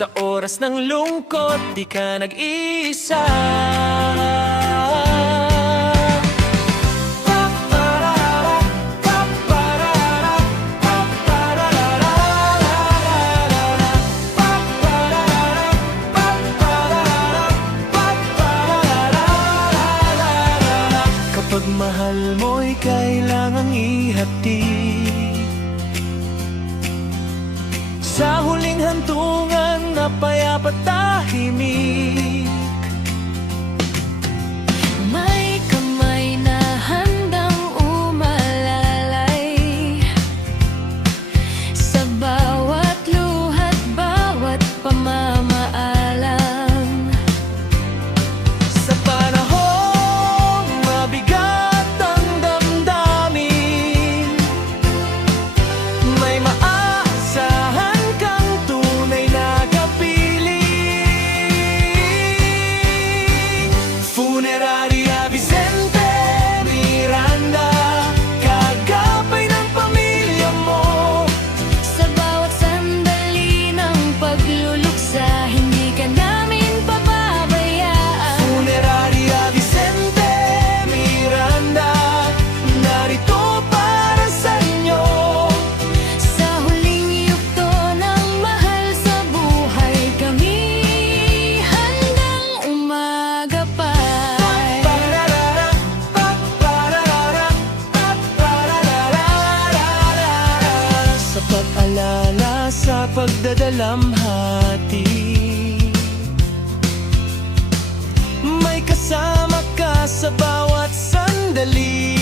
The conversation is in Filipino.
Sa oras ng lungkot, di ka nag-iisa. Kapag mahal mo'y kailangang ihatid sa huling hantungan na payapat tahimik. May kamay na handang umalalay sa bawat luha't bawat pamamaalam. Sa panahong mabigat ang damdamin, may maaasahan kang tunay na kapiling. Funeraria Vicente Miranda, kagapay ng pamilya mo. Sa bawat sandali ng pagluluksa, hindi ka namin pababayaan. Funeraria Vicente Miranda, narito para sa inyo. Sa huling yugto ng mahal sa buhay, kami handang umagapay. Sa pag-alala, sa pagdadalamhati, may kasama ka sa bawat sandali.